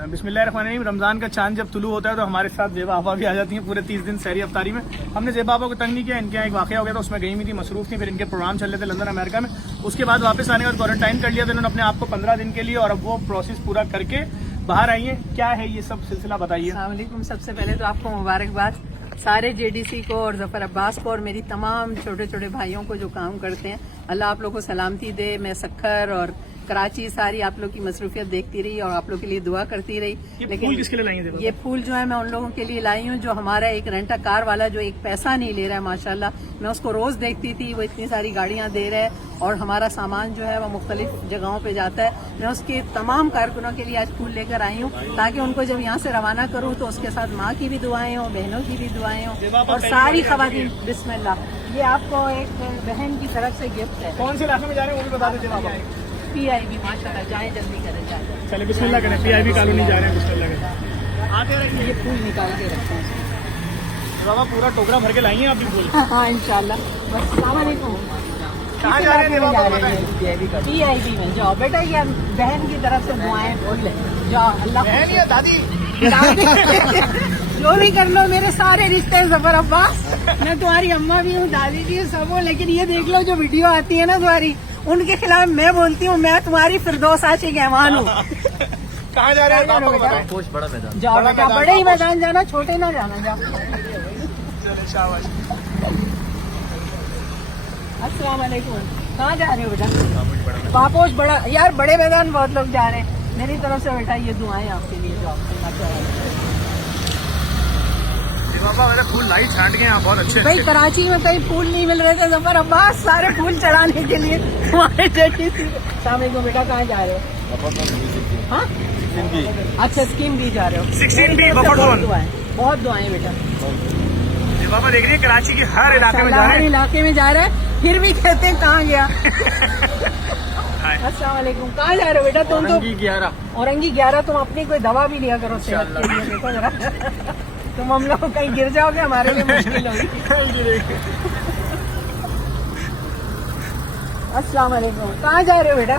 बिस्मिल्लाहिर्रहमानिर्रहीम। रमजान का चांद जब तुलू होता है तो हमारे साथ ज़ेबा आपा भी आ जाती हैं पूरे 30 दिन सहरी अफ्तारी में। हमने ज़ेबा आपा को तंग नहीं किया, इनके यहाँ एक वाक़या हो गया था, उसमें गई हुई थी, मसरूफ़ थी, फिर इनके प्रोग्राम चल रहे थे लंदन अमेरिका में। उसके बाद वापस आने का क्वारंटाइन कर लिया था इन्होंने अपने आप को 15 दिन के लिए, और अब वो प्रोसेस पूरा करके बाहर आई हैं। क्या है ये सब सिलसिला, बताइए। अस्सलाम वालेकुम। सबसे पहले तो आपको मुबारकबाद सारे जेडीसी को और जफर अब्बास को और मेरी तमाम छोटे छोटे भाइयों को जो काम करते हैं। अल्लाह आप लोग को सलामती दे। मैं सक्खर और कराची सारी आप लोग की मसरूफियत देखती रही और आप लोग के लिए दुआ करती रही। लेकिन फूल किसके लिए लाई हैं? ये फूल जो है मैं उन लोगों के लिए लाई हूँ जो हमारा एक रेंटा कार वाला जो एक पैसा नहीं ले रहा है, माशाल्लाह मैं उसको रोज देखती थी, वो इतनी सारी गाड़ियां दे रहा है और हमारा सामान जो है वो मुख्तलिफ जगहों पे जाता है। मैं उसके तमाम कारकुनों के लिए आज फूल लेकर आई हूँ ताकि उनको जब यहाँ से रवाना करूँ तो उसके साथ माँ की भी दुआएं हों, बहनों की भी दुआएं हों और सारी खवातीन। बिस्मिल्लाह, ये आपको एक बहन की तरफ से गिफ्ट है। कौन से इलाके में जा रहे हैं वो भी बता देते। PIB माशाल्लाह, जाए जल्दी करें जाए। चले बिस्मिल्लाह करें। PIB कॉलोनी जा रहे हैं, बिस्मिल्लाह करें। आते रहिए। ये फूल निकाल के रखते हैं बाबा, पूरा टोकरा भर के लाई हैं आप भी फूल। हाँ इंशाल्लाह। बस अस्सलाम वालेकुम। कहाँ जा रहे हैं? PIB में जाओ बेटा, ये बहन की तरफ से दुआएं फूल जाओ। अल्लाह बहन या दादी जो भी कर लो, मेरे सारे रिश्ते जफर अब्बास, मैं तुम्हारी अम्मा भी हूँ, दादी भी हूँ, सब हूँ। लेकिन ये देख लो जो वीडियो आती है ना तुम्हारी, उनके खिलाफ मैं बोलती हूँ मैं तुम्हारी फिरदौस आशिक रहमान हूँ। कहाँ जा रहे हैं? बड़ा मैदान जाओ बेटा, बड़े ही मैदान जाना, छोटे ना जाना। जाओ। अस्सलाम वालेकुम। कहाँ जा रहे हो बेटा? बापोश बड़ा, यार बड़े मैदान बहुत लोग जा रहे हैं। मेरी तरफ से बेटा ये दुआएं आपके लिए। जाओ। बाबा मेरे फूल लाइट छांट के यहाँ बहुत अच्छे। भाई कराची में कहीं फूल नहीं मिल रहे थे जफर अब्बास, सारे फूल चढ़ाने के लिए हमारे को। बेटा कहाँ जा रहे हो? हाँ अच्छा, स्कीम भी जा रहे हो? 16B buffer zone. बहुत दुआएं बेटा। बाबा देख रही है कराची के हर इलाके में जा रहे हैं। इलाके में जा रहे हैं, फिर भी कहते हैं कहाँ गया। अस्सलाम वालेकुम। कहाँ जा रहे हो बेटा तुम? तो औरंगी 11। तुम अपनी कोई दवा भी लिया करो सेहत के लिए। देखो जरा तुम हम लोग कहीं गिर जाओगे, हमारे लिए मुश्किल होगी। अस्सलाम वालेकुम। कहाँ जा रहे हो बेटा?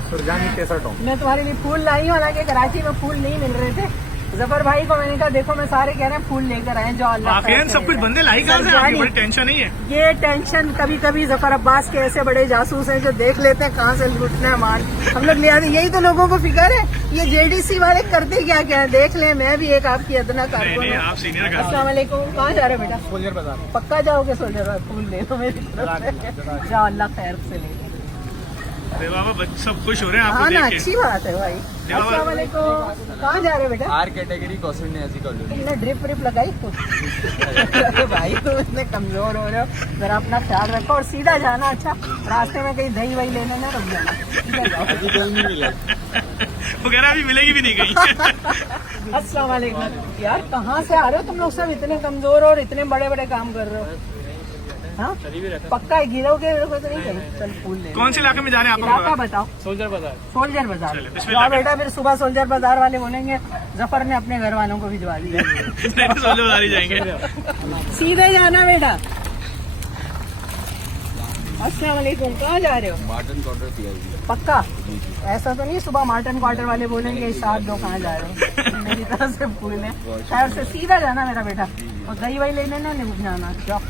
मैं तुम्हारे लिए फूल लाई हूँ, हालांकि कराची में फूल नहीं मिल रहे थे। जफर भाई को मैंने कहा देखो मैं सारे कह रहे हैं फूल लेकर आए। जो अल्लाह सब कुछ बंदे लाई कहाँ से? आपकी बड़ी टेंशन नहीं है? ये टेंशन कभी कभी जफर अब्बास के ऐसे बड़े जासूस हैं जो देख लेते हैं कहाँ से लूटना है माल, हम लोग ले आते। यही तो लोगों को फिक्र है। ये जेडीसी वाले करते क्या क्या है, देख ले। मैं भी एक आपकी अदना कारकुन हूँ। अस्सलाम वालेकुम। कहाँ जा रहे हो बेटा? सोल्जर बाजार। पक्का जाओगे सोल्जर बाजार? फूल ले लो मेरी तरफ से। जाओ, अल्लाह खैर से ले। अरे बाबा सब खुश हो रहे हैं आपको हाँ ना, देख के। अच्छी बात है भाई। अस्सलाम वालेकुम। कहाँ जा रहे हो बेटा? आर कैटेगरी कॉस्मेटिक ऐसी कॉलोनी। तुमने ड्रिप व्रिप लगाई कुछ? अरे भाई तुम इतने कमजोर हो रहे हो, जरा अपना ख्याल रखो और सीधा जाना। अच्छा, रास्ते में कहीं दही वही लेने ना रुक जाना। वो कह रहा अभी मिलेगी भी नहीं कहीं। अस्सलाम वालेकुम। यार कहाँ से आ रहे हो तुम लोग? सब इतने कमजोर और इतने बड़े बड़े काम कर रहे हो। हाँ पक्का गिरोगे तो नहीं करें। चल फूल ले। कौन से इलाके में जा रहे हैं इलाका आप? बताओ। सोल्जर बाजार। सोल्जर बाजार। जाओ बेटा, फिर सुबह सोल्जर बाजार वाले बोलेंगे जफर ने अपने घर वालों को भिजवा दिया। सोल्जर बाजार ही जाएंगे। सीधे जाना बेटा। अस्सलाम वालेकुम। कहाँ जा रहे हो? Marton quarter PIB। पक्का? ऐसा तो नहीं सुबह मार्टन क्वार्टर वाले बोलेंगे साथ दो कहाँ जा रहे हो? मेरी तरफ से फूल है, खैर से सीधा जाना मेरा बेटा, और दही वही लेने ना नहीं जाना। जाओ।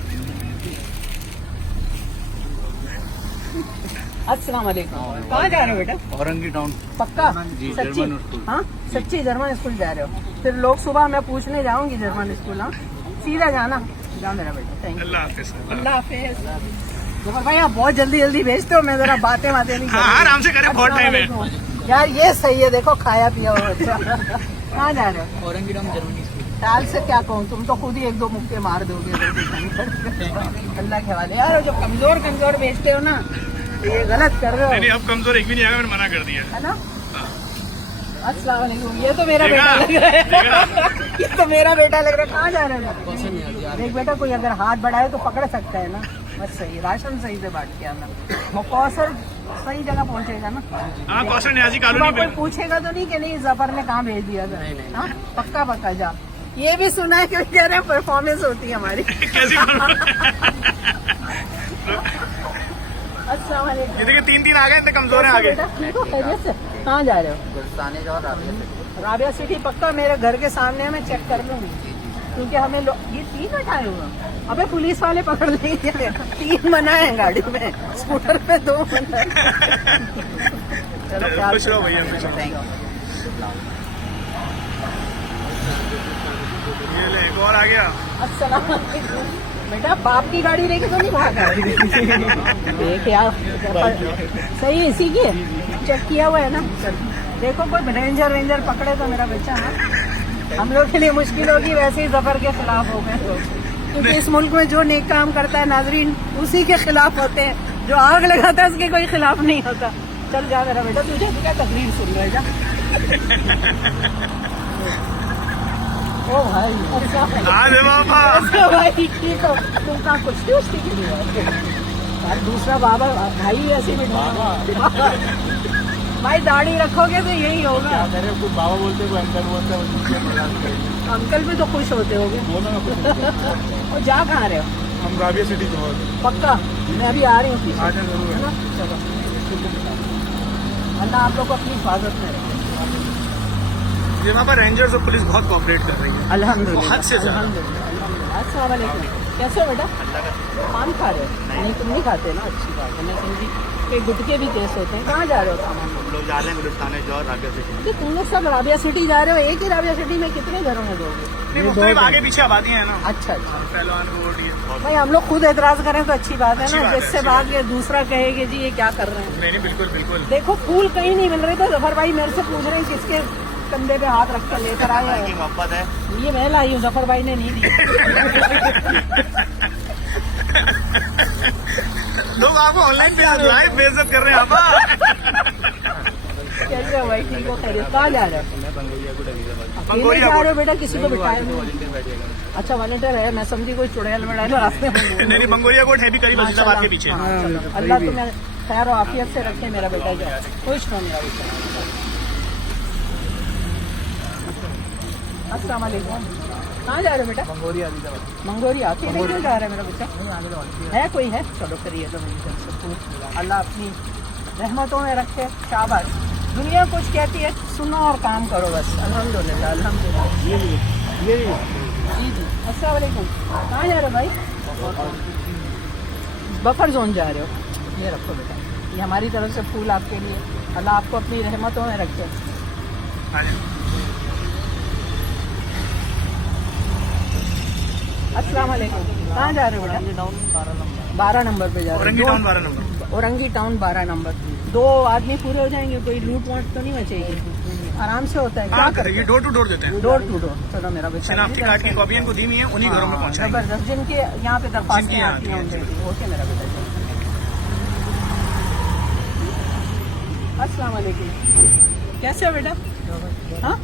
अस्सलाम वालेकुम। कहाँ जा रहे हो बेटा? औरंगी टाउन। पक्का? जी, सच्ची? German school. हाँ सच्ची जर्मन स्कूल जा रहे हो? फिर लोग सुबह मैं पूछने जाऊंगी जर्मन स्कूल। हाँ सीधा जाना। जाओ मेरा बेटा। Thank you. अल्लाह हाफिज़। अल्लाह हाफिज़। जफर भाई आप बहुत जल्दी जल्दी भेजते हो, मैं जरा बातें नहीं। हाँ आराम से करें, बहुत टाइम है यार। ये सही है, देखो खाया पिया हो। अच्छा कहाँ जा रहे हो? Orangi town Germany school. टाल से क्या कहूँ, तुम तो खुद ही एक दो मुक्के मार दोगे। अल्लाह के हवाले। यार जो कमजोर बेचते हो ना, ये गलत कर रहे हो। नहीं अब कमजोर एक भी नहीं आएगा, मैंने मना कर दिया है ना? अस्सलाम वालेकुम। ये तो मेरा बेटा लग रहा है। ये तो मेरा बेटा लग रहा है। कहाँ जा रहे हो? देख बेटा, कोई अगर हाथ बढ़ाए तो पकड़ सकता है ना। बस सही, राशन सही से बांट के आना। वो कौसर सही जगह पहुँचेगा ना? हाँ कौशल न्याजी कॉलोनी कोई पूछेगा तो नहीं कि नहीं जफर ने कहाँ भेज दिया था? हाँ पक्का जा। ये भी सुना है कि कह रहे हैं परफॉर्मेंस होती है हमारी। कैसी अस्सलाम वालेकुम। ये देखिए 3 आ गए, इतने कमजोर है आगे। ठीक हो, खैरियत से? कहाँ जा रहे हो? गुलस्ताने जाओ। राबिया सिटी पक्का मेरे घर के सामने है, मैं चेक कर लूंगी क्योंकि हमें ये 3 बैठाए हुए हैं। अबे पुलिस वाले पकड़ लेंगे। 3 मना है गाड़ी में, स्कूटर पे 2 मना है। चलो ख्याल खुश रहो भैया, खुश रहो। Thank you. ये ले एक और आ गया। अस्सलाम वालेकुम। बेटा बाप की गाड़ी लेके तो नहीं भागा। देख यार सही इसी की है, चेक किया हुआ है ना। देखो कोई रेंजर पकड़े तो मेरा बच्चा ना, हम लोग के लिए मुश्किल होगी, वैसे ही जफर के खिलाफ हो गए क्योंकि इस मुल्क में जो नेक काम करता है नाजरीन उसी के खिलाफ होते हैं, जो आग लगाता है उसके कोई खिलाफ नहीं होता। चल जा मेरा बेटा, तुझे क्या तकरीर सुन रहा है जा। ओ भाई अच्छा भाई ठीक हो तुम, कहाँ कुछ थी उसकी के लिए और दूसरा बाबा भाई ऐसे भी भाई दाढ़ी रखोगे तो यही होगा। कुछ बाबा बोलते कोई अंकल बोलते अंकल भी तो खुश होते होगे। और जा कहाँ रहे हो? हम राबिया सिटी से पक्का मैं अभी आ रही हूँ, है ना? चलो अल्लाह आप लोग को अपनी हिफाजत में रखे। ये वहाँ पर रेंजर्स और पुलिस बहुत कोऑपरेट कर रही है अल्हम्दुलिल्लाह। हद से ज्यादा। अस्सलाम वालेकुम। कैसे हो बेटा? पान खा रहे हो? नहीं तुम नहीं खाते ना, अच्छी बात है। मैं समझी कि गुटके भी टेस्ट होते हैं। कहाँ जा रहे हो सामान? हम लोग जा रहे हैं गुलिस्तान जो राबिया सिटी। अरे तुम लोग सब राबिया सिटी जा रहे हो, एक ही राबिया सिटी में कितने घरों में दोगे? नहीं मुख्तलिफ आगे पीछे आबादी है ना। अच्छा अच्छा पहलवान रोड ये भाई हम लोग खुद एतराज करें तो अच्छी बात है अच्छी ना, बात है, जिससे अच्छी बाद ये दूसरा कहेगी जी ये क्या कर रहे हैं। नहीं बिल्कुल बिल्कुल। देखो फूल कहीं नहीं मिल रहे थे, जफर भाई मेरे से पूछ रहे हैं किसके कंधे पे हाथ रख कर लेकर आए हैं। मोहब्बत है ये मैं लाई हूँ, जफर भाई ने नहीं दी। लोग आपको ऑनलाइन पे लाइव बेइज्जत कर रहे हैं आप। कैसे हो भाई? ठीक हो? खैरियत? कहाँ जा रहे हो? अकेले जा रहे हो बेटा? किसी को बिठाए नहीं? अच्छा वॉलंटियर है, मैं समझी कोई चुड़ैल में डाले रास्ते में। नहीं बंगोरिया कोट है भी करीब अजीजाबाद के पीछे। अल्लाह तुम्हें खैर और आफियत से रखे मेरा बेटा। जो खुश रहो मेरा बेटा। अस्सलाम वालेकुम। कहाँ जा रहे हो बेटा? मंगोरिया अकेले क्यों जा रहे हैं मेरा बच्चा? है कोई है? चलो फिर ये तो अल्लाह अपनी रहमतों में रखे। शाबाश। दुनिया कुछ कहती है सुनो और काम करो बस। अल्हम्दुलिल्लाह अल्हम्दुलिल्लाह। जी जी अस्सलाम वालेकुम। कहाँ जा रहे हो भाई? बफर जोन जा रहे हो? ये रखो बेटा, ये हमारी तरफ से फूल आपके लिए। अल्लाह आपको अपनी रहमतों में रखे। अस्सलाम वालेकुम। कहाँ जा रहे हो बेटा? 12 नंबर पे जा रहे औरंगी हो? Town 12 number. Orangi town 12 number. 2 आदमी पूरे हो जाएंगे, कोई लूट वाट तो नहीं मचेगी? आराम से होता है। क्या हाँ करते ये डोर टू डोर देते हैं। Door to door. चलो मेरा बच्चा शनाख्ती कार्ड की कॉपी इनको दी हुई है, उन्हीं घरों में पहुंचाएंगे। जबरदस्त। जिनके यहाँ पे दरख्वास्तें जिनकी यहाँ आती हैं आती उनके। ओके मेरा बेटा। अस्सलाम वालेकुम। कैसे हो बेटा? हाँ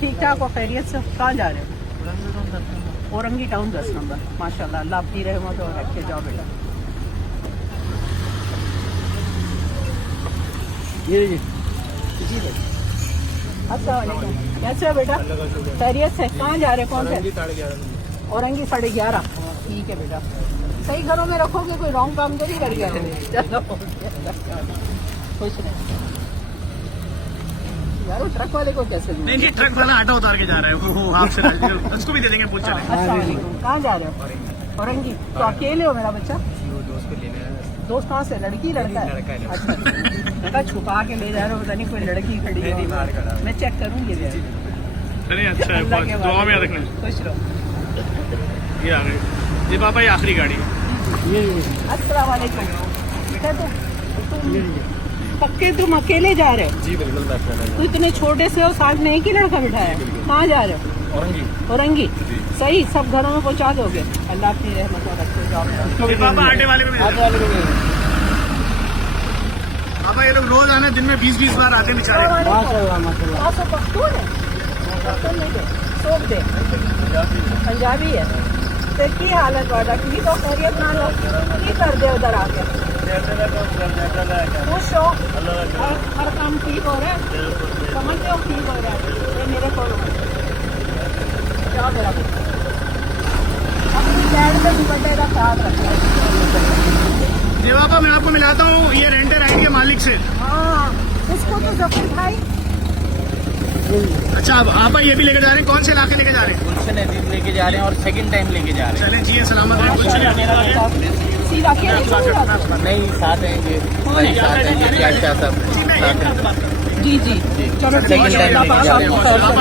ठीक ठाक हो? खैरियत से? कहाँ जा रहे हो? Orangi town 10 number. माशाल्लाह अल्लाह अपनी रहमत और रखे। जाओ बेटा। जी भाई। अस्सलाम वालेकुम। कैसे हो बेटा? खैरियत से? कहाँ जा रहे हो? कौन से? औरंगी 11:30। ठीक है बेटा। सही घरों में रखोगे, कोई रॉन्ग काम तो नहीं कर गया? चलो खुश रहे यार। वो ट्रक वाले को कैसे दूँ? नहीं ट्रक वाला आटा उतार के जा रहा है वो आपसे उसको भी दे देंगे, पूछ चले। अस्सलाम वालेकुम। कहाँ जा रहे हो? औरंगी। तो अकेले हो मेरा बच्चा? दोस्त कहाँ से? लड़की लड़का है? अच्छा बेटा छुपा के ले जा रहे हो, पता नहीं कोई लड़की खड़ी है। मैं चेक करूँगी। अरे अच्छा है, दुआ में याद रखना। खुश रहो। ये आ गए जी पापा, ये आखिरी गाड़ी है। अस्सलाम वालेकुम। बेटा तुम पक्के तुम अकेले जा रहे हो? जी बिल्कुल। तो इतने छोटे से हो, साथ में एक ही लड़का बिठाया है? कहाँ जा रहे हो? औरंगी। सही सब घरों में पहुँचा दोगे? अल्लाह अपनी रहमत रखे। जाओ पापा आटे वाले को भी पापा ये लोग रोज आना, दिन में 20-20 बार आते हैं बेचारे। पख्तून है? सोख दे पंजाबी है। फिर की हालत वाला की तो खैरियत ना लो की कर दे उधर आके। खुश हो? हर काम ठीक हो रहा है? समझते हो ठीक हो रहा है? ये मेरे को क्या मेरा अपनी डैड पे दुपट्टे का ख्याल रखना। जी पापा मैं आपको मिलाता हूँ, ये रेंटर आएंगे मालिक से। हाँ उसको तो जफर भाई अच्छा अब आप ये भी लेके जा रहे हैं, कौन से इलाके लेके जा रहे हैं? गुलशन अजीज लेके जा रहे हैं और सेकंड टाइम लेके जा रहे चलें जी सलामत रहे, कुछ नहीं साथ हैं ये भाई साथ हैं ये क्या क्या सब साथ हैं जी जी चलो ठीक है, Second time आप लेके आपको आप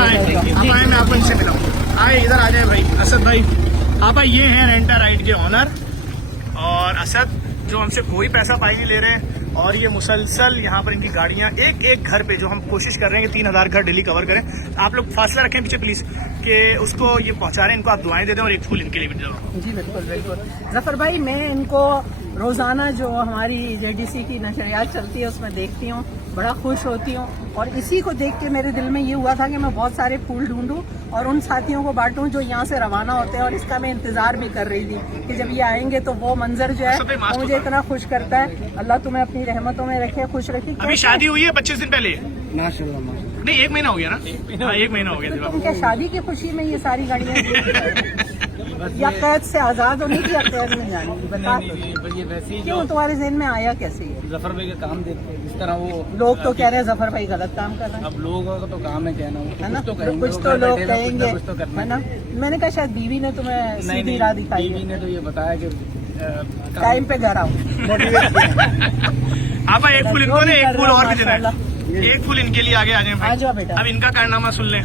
आए मैं आपको इनसे मिलाऊँ। आए इधर आ जाए भाई असद भाई। आप ये हैं रेंटा राइड के ऑनर और असद जो हमसे कोई पैसा पाई नहीं ले रहे हैं और ये मुसलसल यहाँ पर इनकी गाड़ियाँ एक एक घर पे जो हम कोशिश कर रहे हैं कि 3000 घर डेली कवर करें। आप लोग फासला रखें पीछे प्लीज कि उसको ये पहुँचा रहे हैं, इनको आप दुआएं दे दें और एक फूल इनके लिए भी दो। जी बिल्कुल बिल्कुल जफर भाई, मैं इनको रोजाना जो हमारी जेडीसी की नशरियात चलती है उसमें देखती हूँ, बड़ा खुश होती हूँ और इसी को देख के मेरे दिल में ये हुआ था कि मैं बहुत सारे फूल ढूंढूं और उन साथियों को बांटूं जो यहाँ से रवाना होते हैं और इसका मैं इंतजार भी कर रही थी कि जब ये आएंगे तो वो मंजर जो है वो मुझे इतना खुश करता है। अल्लाह तुम्हें अपनी रहमतों में रखे, खुश रखे। अभी शादी हुई है 25 दिन पहले? माशाल्लाह नहीं 1 महीना हो गया ना? हाँ 1 महीना हो गया। तुम क्या शादी की खुशी में ये सारी गाड़ियाँ या कैद से आजाद होने की या कैद में जाने की बता दो। ये वैसे ही क्यों तुम्हारे जहन में आया कैसे ये? जफर भाई का काम देखते हैं जिस तरह वो लोग तो कह रहे हैं जफर भाई गलत काम कर रहे हैं, अब लोगों का तो काम है कहना, है ना? कुछ कुछ तो लोग कहेंगे, कुछ तो करना है ना? मैंने कहा शायद बीवी ने तुम्हें सीधी राह दिखाई बीवी है, ने तो ये बताया कि टाइम पे घर आओ। आप एक फूल इनको ने एक फूल और भी देना है, एक फूल इनके लिए आगे आ जाए आ भाई। जाओ बेटा। अब इनका कारनामा सुन लें।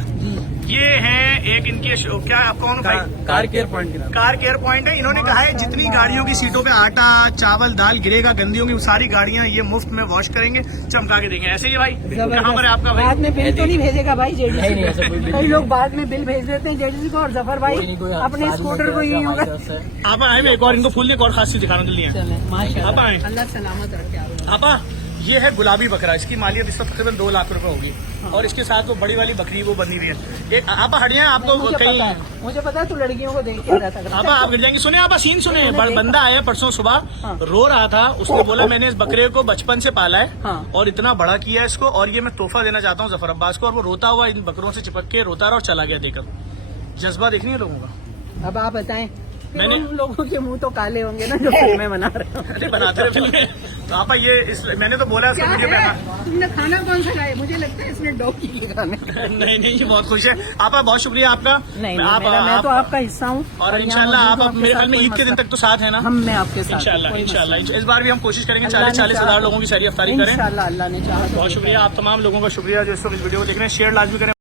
ये है एक इनके क्या आप कौन भाई? Car care point car care point है। इन्होंने कहा है जितनी गाड़ियों की सीटों पे आटा चावल दाल गिरेगा गंदी होंगी वो सारी गाड़ियां ये मुफ्त में वॉश करेंगे, चमका के देंगे। ऐसे ही है भाई? कहाँ पर है आपका बाद भाई? में बिल तो नहीं भेजेगा भाई नहीं, ऐसा कोई जेडीसी? बिल कई लोग बाद में बिल भेज देते हैं जेडीसी को और जफर भाई अपने स्कूटर को ही होगा। आप आए मैं एक और इनको फूल ने एक और खास चीज दिखाना जल्दी है। माशाल्लाह, आप आए अल्लाह सलामत रखे। आपा ये है गुलाबी बकरा, इसकी मालियत इस वक्त तकरीबन 2 लाख रुपए होगी और इसके साथ वो बड़ी वाली बकरी वो बंधी हुई है। एक आप हट जाए, आप तो कहीं मुझे पता है तू लड़कियों को देख के रहता था। आपा आप गिर जाएंगे। सुने आपा सीन सुने, बंदा आया परसों सुबह रो रहा था, उसने बोला मैंने इस बकरे को बचपन से पाला है और इतना बड़ा किया है इसको और ये मैं तोहफा देना चाहता हूँ जफर अब्बास को। और वो रोता हुआ इन बकरों से चिपक के रोता रहा और चला गया देकर। जज्बा देखनी है लोगों का। अब आप बताएं, मैंने उन लोगों के मुंह तो काले होंगे ना जो फिल्में बना रहे हो। अरे बनाते रहे फिल्में। तो आपा ये मैंने तो बोला इसको वीडियो पे। तुमने खाना कौन सा खाया? मुझे लगता है इसने डॉगी के खाने। नहीं नहीं ये बहुत खुश है। आपा बहुत शुक्रिया आपका। नहीं आप मैं तो आपका हिस्सा हूँ और इंशाल्लाह आप मेरे ख्याल में ईद के दिन तक तो साथ है ना? हम मैं आपके साथ इंशाल्लाह कोई इंशाल्लाह मसला इस बार भी हम कोशिश करेंगे अल्लाह ने 40,000 चाहा लोगों की सैरी अफ्तारी नहीं। करें। इंशाल्लाह अल्लाह ने चाहा तो। बहुत शुक्रिया आप तमाम लोगों का शुक्रिया जो इस वक्त इस वीडियो को देख रहे हैं। शेयर लाजमी करें।